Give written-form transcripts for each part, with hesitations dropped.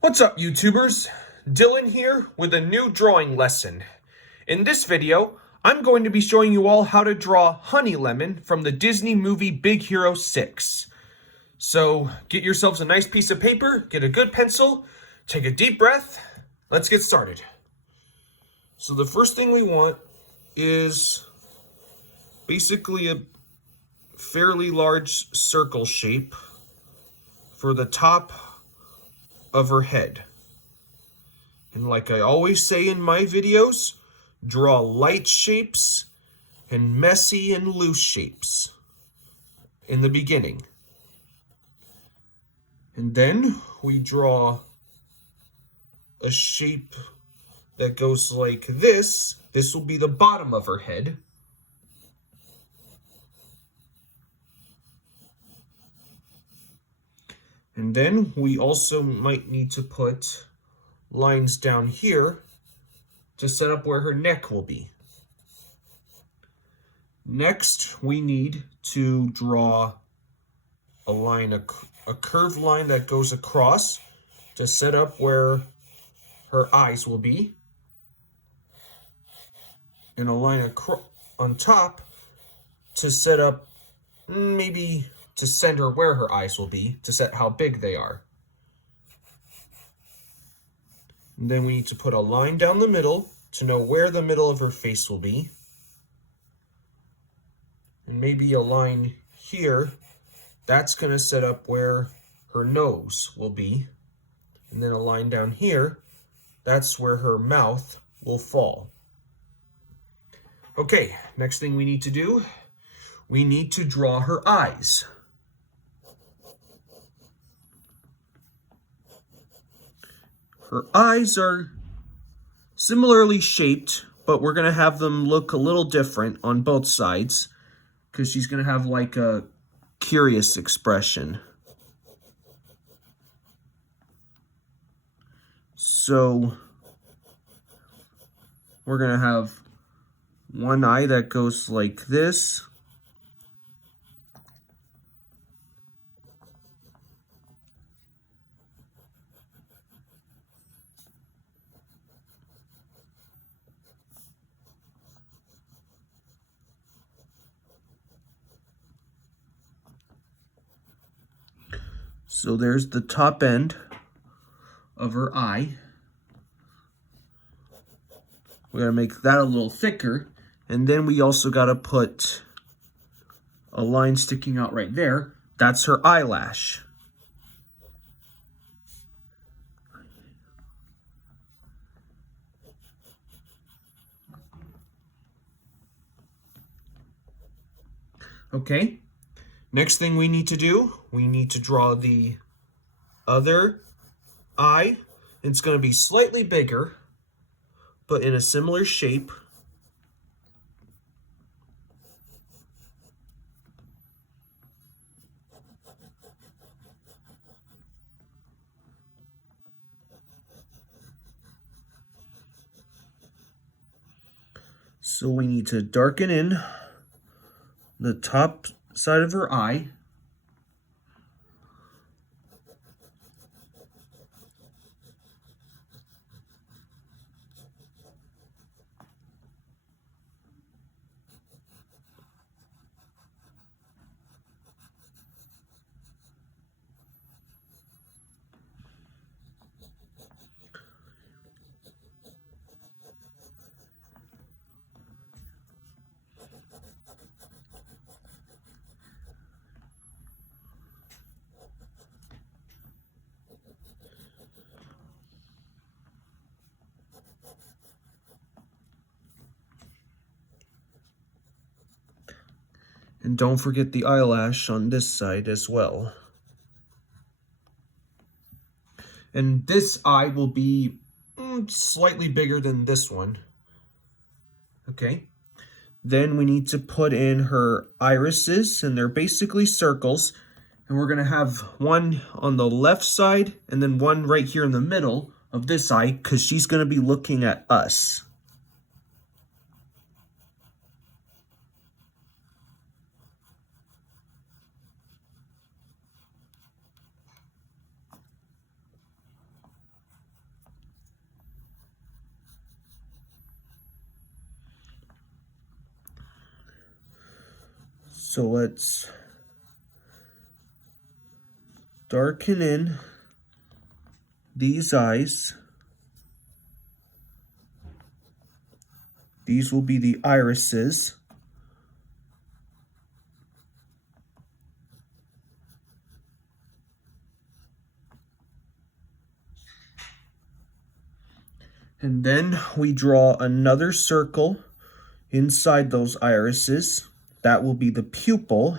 What's up, YouTubers? Dylan here with a new drawing lesson. In this video, I'm going to be showing you all how to draw Honey Lemon from the Disney movie Big Hero 6. So get yourselves a nice piece of paper, get a good pencil, take a deep breath. Let's get started. So the first thing we want is basically a fairly large circle shape for the top of her head. And like I always say in my videos, draw light shapes and messy and loose shapes in the beginning. And then we draw a shape that goes like this. This will be the bottom of her head. And then we also might need to put lines down here to set up where her neck will be. Next, we need to draw a line, a curved line that goes across to set up where her eyes will be. And a line on top to set up, maybe to center where her eyes will be, to set how big they are. And then we need to put a line down the middle to know where the middle of her face will be. And maybe a line here, that's going to set up where her nose will be. And then a line down here, that's where her mouth will fall. Okay, next thing we need to do, we need to draw her eyes. Her eyes are similarly shaped, but we're going to have them look a little different on both sides because she's going to have like a curious expression. So we're going to have one eye that goes like this. So there's the top end of her eye. We're going to make that a little thicker. And then we also got to put a line sticking out right there. That's her eyelash. Okay. Next thing we need to do, we need to draw the other eye. It's going to be slightly bigger, but in a similar shape. So we need to darken in the top side of her eye. And don't forget the eyelash on this side as well. And this eye will be slightly bigger than this one. Okay. Then we need to put in her irises, and they're basically circles. And we're going to have one on the left side and then one right here in the middle of this eye because she's going to be looking at us. So let's darken in these eyes. These will be the irises. And then we draw another circle inside those irises. That will be the pupil.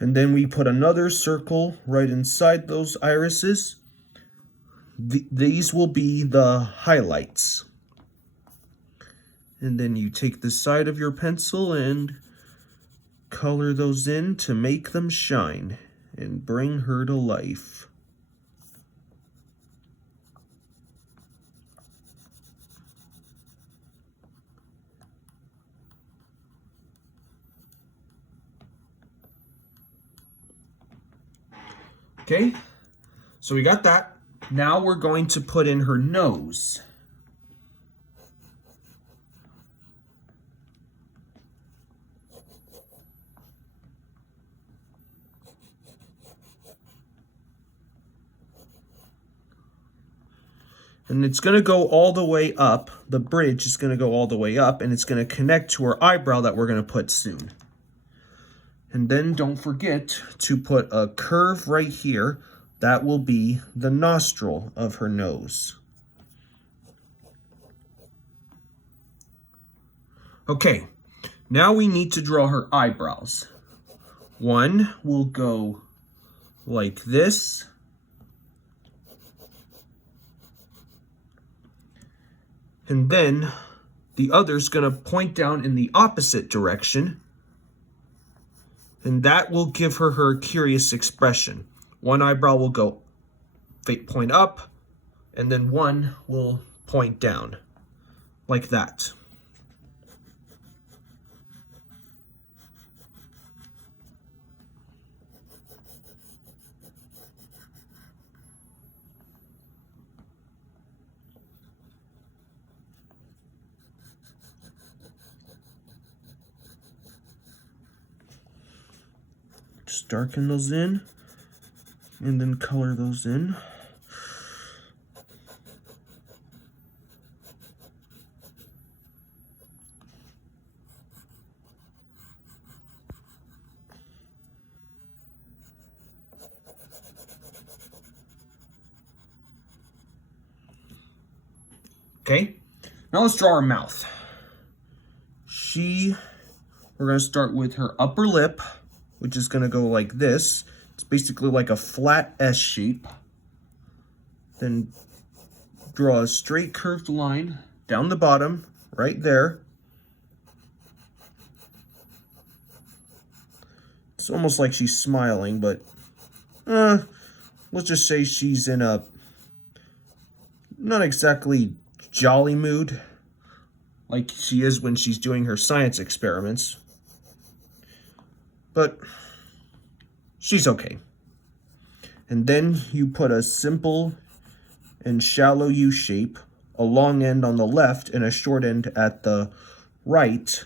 And then we put another circle right inside those irises. These will be the highlights. And then you take the side of your pencil and color those in to make them shine and bring her to life. Okay, so we got that. Now we're going to put in her nose. And it's going to go all the way up. The bridge is going to go all the way up, and it's going to connect to her eyebrow that we're going to put soon. And then don't forget to put a curve right here. That will be the nostril of her nose. Okay, now we need to draw her eyebrows. One will go like this. And then the other's going to point down in the opposite direction. And that will give her curious expression. One eyebrow will go point up, and then one will point down, like that. Just darken those in, and then color those in. Okay, now let's draw her mouth. We're going to start with her upper lip, which is going to go like this. It's basically like a flat S shape. Then draw a straight curved line down the bottom, right there. It's almost like she's smiling, but let's just say she's in a not exactly jolly mood, like she is when she's doing her science experiments. But she's okay. And then you put a simple and shallow U shape, a long end on the left and a short end at the right.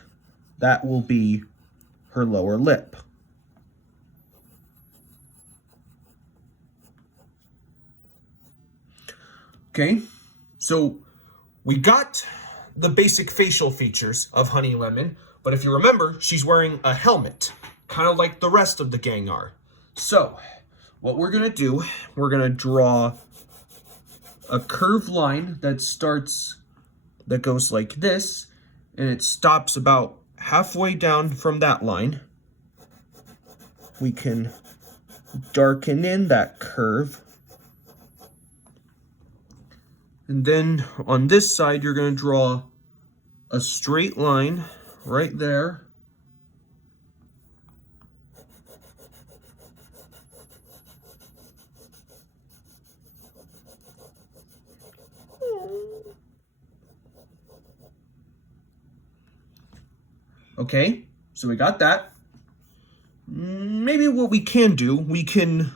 That will be her lower lip. Okay, so we got the basic facial features of Honey Lemon, but if you remember, she's wearing a helmet, kind of like the rest of the gang are. So, what we're going to do, we're going to draw a curved line that goes like this, and it stops about halfway down from that line. We can darken in that curve. And then on this side, you're going to draw a straight line right there. Okay, so we got that. Maybe what we can do, we can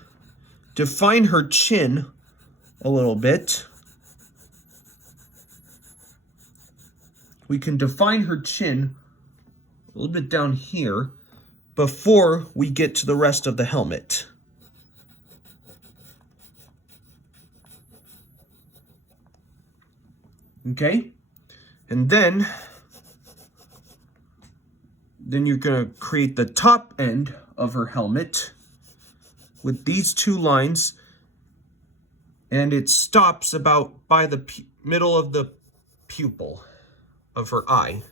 define her chin a little bit. We can define her chin a little bit down here before we get to the rest of the helmet. Okay, and then you're going to create the top end of her helmet with these two lines, and it stops about by the middle of the pupil of her eye.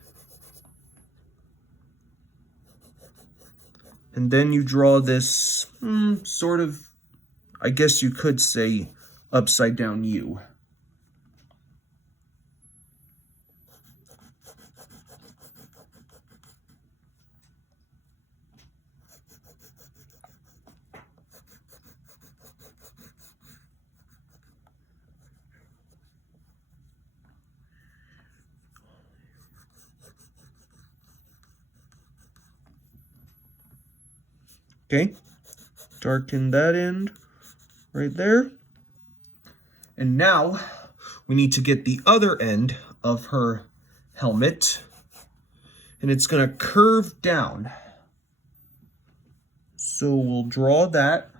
And then you draw this sort of, I guess you could say, upside down U. Okay, darken that end right there. And now we need to get the other end of her helmet, and it's going to curve down. So we'll draw that.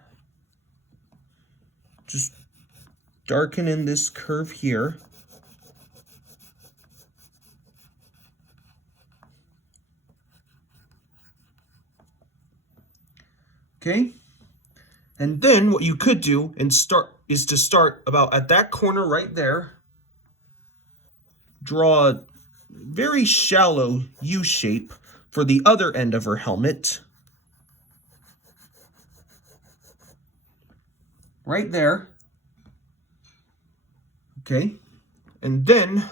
Just darken in this curve here. Okay, and then what you could do is to start about at that corner right there, draw a very shallow U shape for the other end of her helmet. Right there. Okay, and then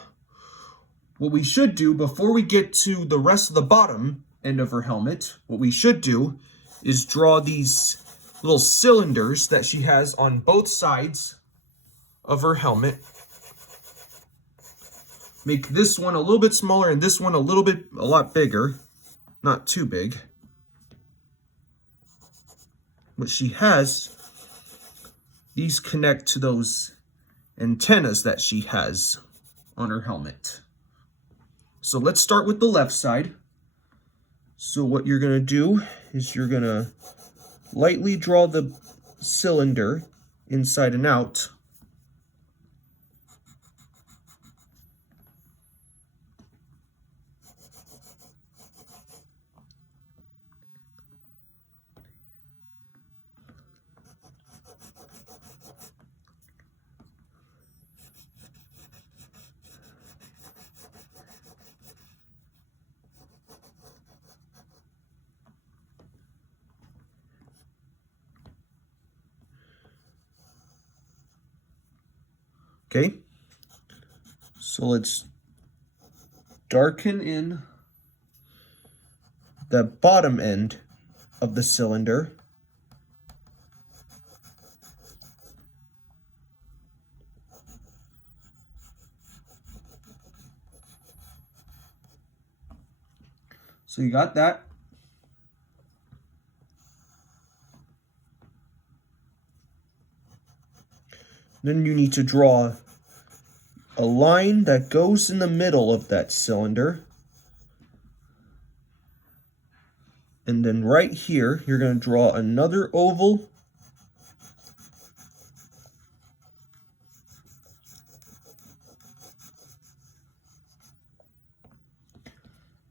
what we should do before we get to the rest of the bottom end of her helmet, what we should do is draw these little cylinders that she has on both sides of her helmet. Make this one a little bit smaller and this one a lot bigger. Not too big. But she has, these connect to those antennas that she has on her helmet. So let's start with the left side. So what you're going to do is you're going to lightly draw the cylinder inside and out. Okay, so let's darken in the bottom end of the cylinder. So you got that. Then you need to draw a line that goes in the middle of that cylinder. And then right here, you're going to draw another oval.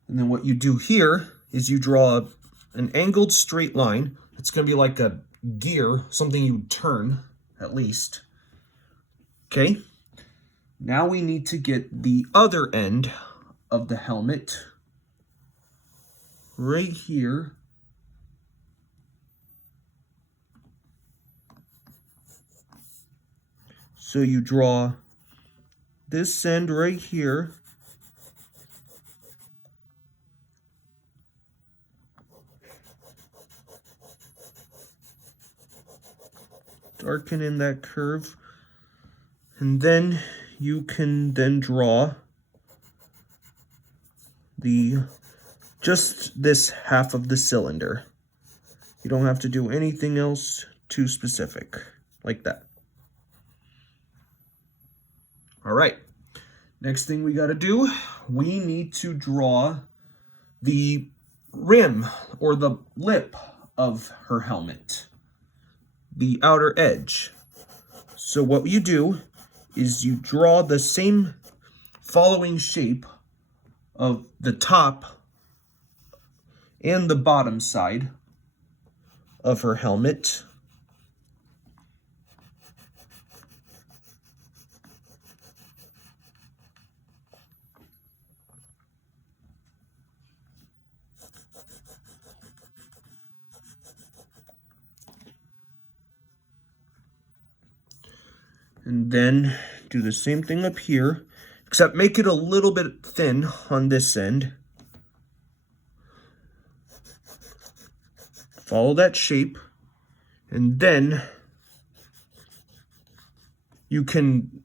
And then what you do here is you draw an angled straight line. It's going to be like a gear, something you turn, at least. Okay, now we need to get the other end of the helmet right here. So you draw this end right here. darken in that curve. And then you can then draw just this half of the cylinder. You don't have to do anything else too specific, like that. All right, next thing we gotta do, we need to draw the rim or the lip of her helmet, the outer edge. So what you do is you draw the same following shape of the top and the bottom side of her helmet. And then do the same thing up here, except make it a little bit thin on this end. Follow that shape, and then you can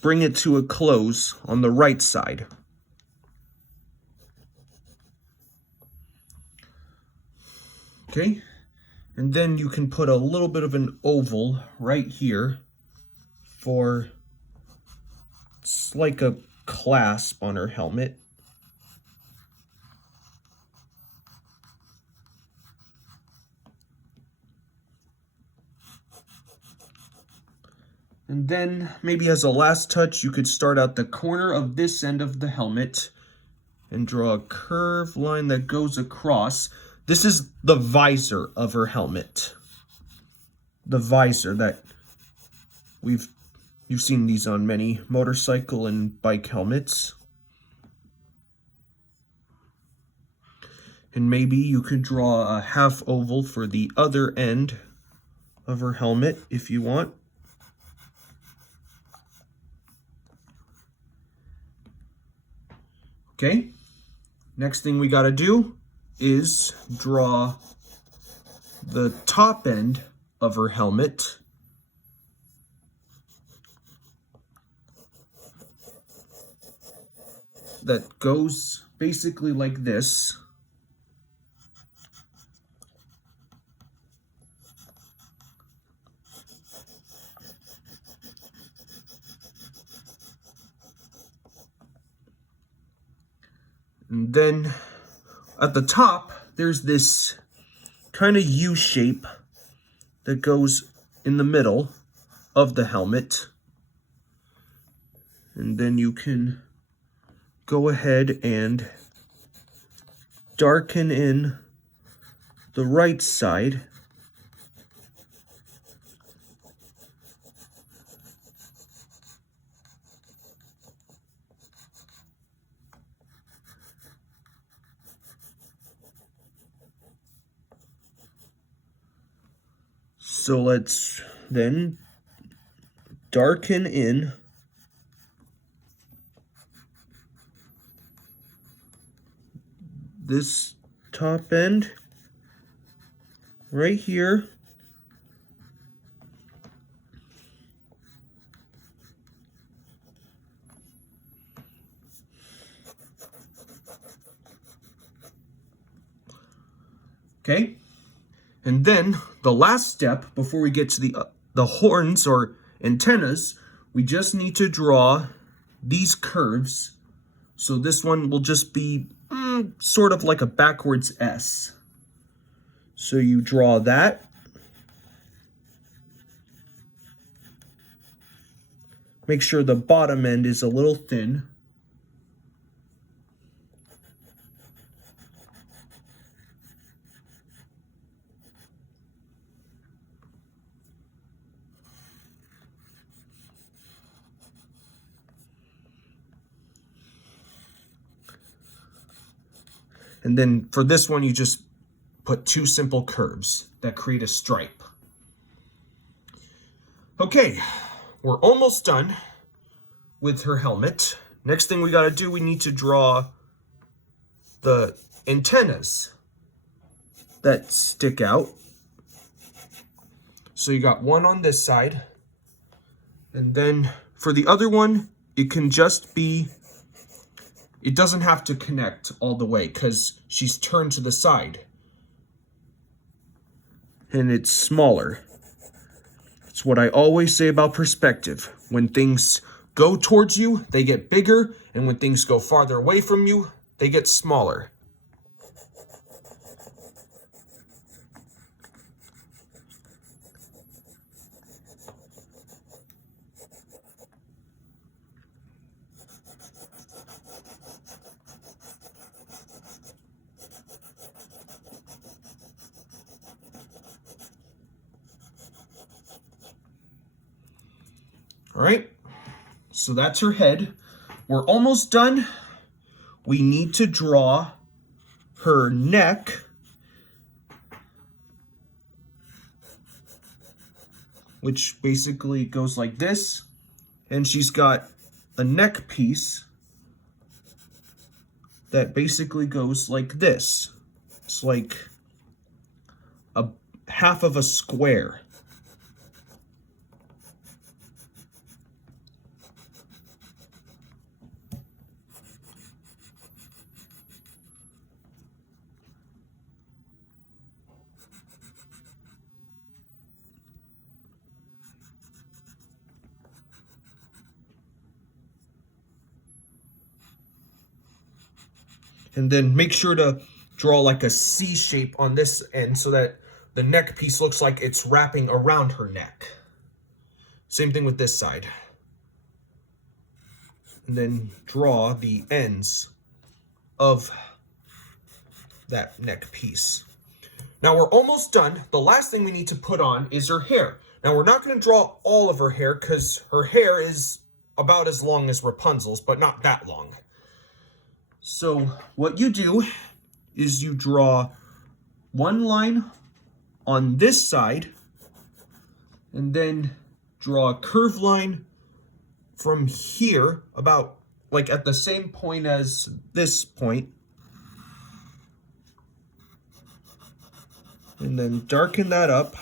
bring it to a close on the right side. Okay, and then you can put a little bit of an oval right here for, it's like a clasp on her helmet. And then maybe as a last touch, you could start out the corner of this end of the helmet and draw a curved line that goes across. This is the visor of her helmet. The visor that you've seen these on many motorcycle and bike helmets. And maybe you could draw a half oval for the other end of her helmet if you want. Okay, next thing we gotta do is draw the top end of her helmet. That goes basically like this. And then at the top, there's this kind of U shape that goes in the middle of the helmet. And then you can go ahead and darken in the right side. So let's then darken in this top end right here. Okay, and then the last step before we get to the horns or antennas, we just need to draw these curves. So this one will just be sort of like a backwards S. So you draw that. Make sure the bottom end is a little thin. And then for this one, you just put two simple curves that create a stripe. Okay, we're almost done with her helmet. Next thing we gotta do, we need to draw the antennas that stick out. So you got one on this side. And then for the other one, it can just be, it doesn't have to connect all the way because she's turned to the side. And it's smaller. It's what I always say about perspective. When things go towards you, they get bigger, and when things go farther away from you, they get smaller. All right, so that's her head. We're almost done. We need to draw her neck. Which basically goes like this. And she's got a neck piece that basically goes like this. It's like a half of a square. And then make sure to draw like a C shape on this end so that the neck piece looks like it's wrapping around her neck. Same thing with this side. And then draw the ends of that neck piece. Now we're almost done. The last thing we need to put on is her hair. Now we're not going to draw all of her hair because her hair is about as long as Rapunzel's, but not that long. So what you do is you draw one line on this side and then draw a curved line from here about like at the same point as this point. And then darken that up.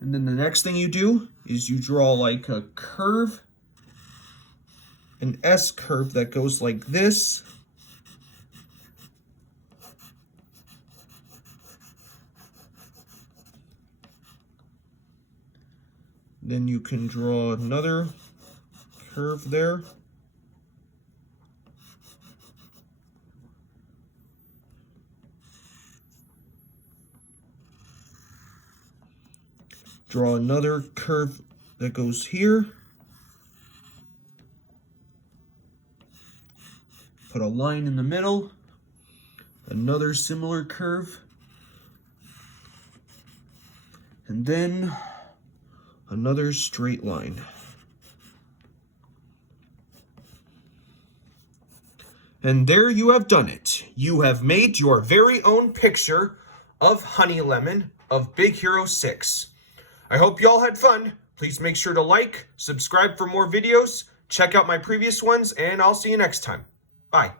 And then the next thing you do is you draw like a curve, an S curve that goes like this. Then you can draw another curve there. Draw another curve that goes here. Put a line in the middle. Another similar curve. And then another straight line. And there you have done it. You have made your very own picture of Honey Lemon of Big Hero 6. I hope y'all had fun. Please make sure to like, subscribe for more videos, check out my previous ones, and I'll see you next time. Bye.